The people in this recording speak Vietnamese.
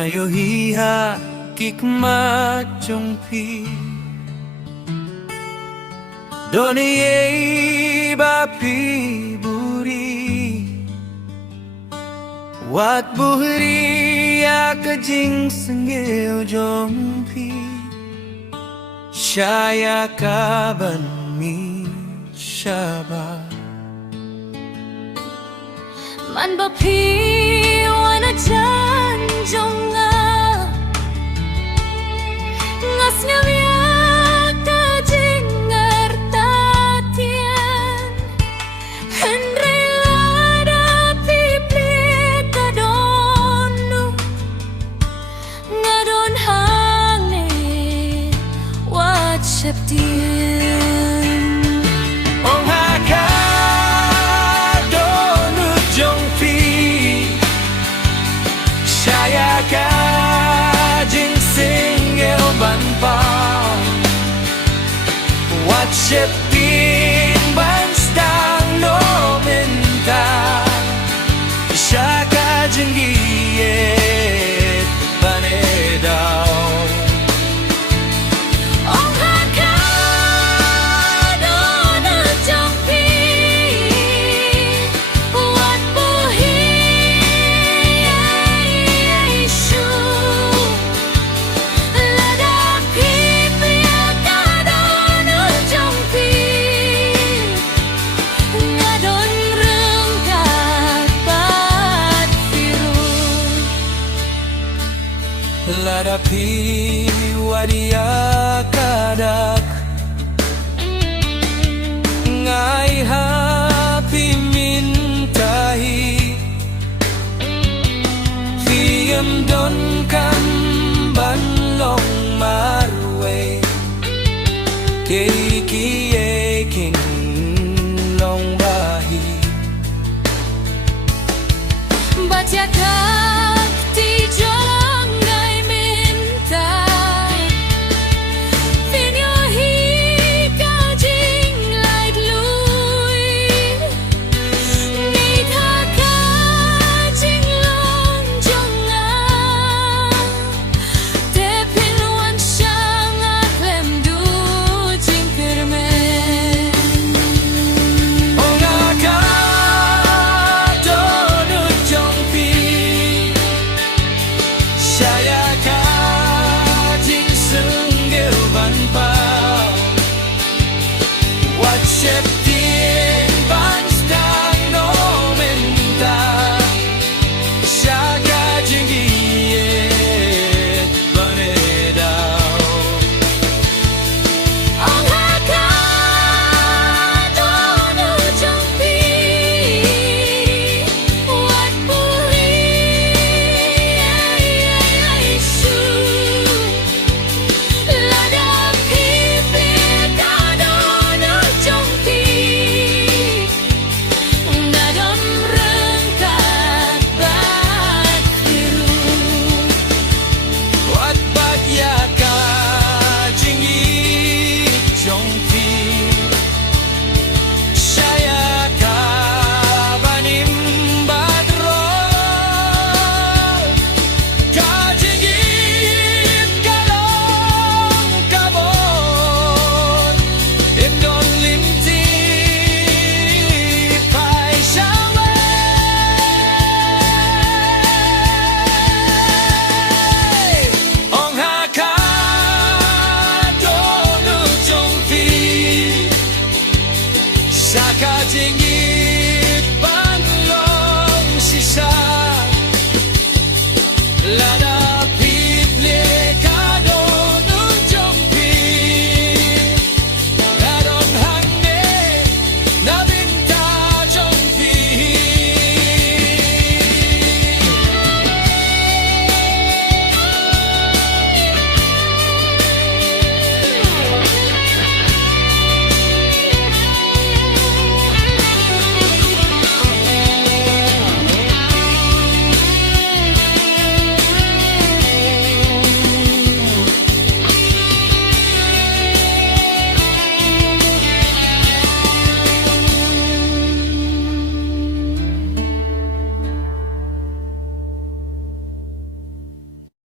Ayo hiha kikmat trong phi Doni ba pi buri Wat buhri ya kajing sengil jong pi Shaya kaban mi shaba Man ba pi wana chan jong nga Ngas ngavya kajing ngartatian Henry lada pipli kadonu Ngadon hangne wat septien Ong haka donu jong pi Shaya kajing singel ban pa Wat septin ban stang no minta Shaka jenggiet ban edao Ong haka donu jong pi Wat buhi ay shu Lada pipli kadonu jong pi Ngadon rengkat bat firu Lada pi wadia kadak Ngai hapi mintahi Fiem don kan ban long marwe Ke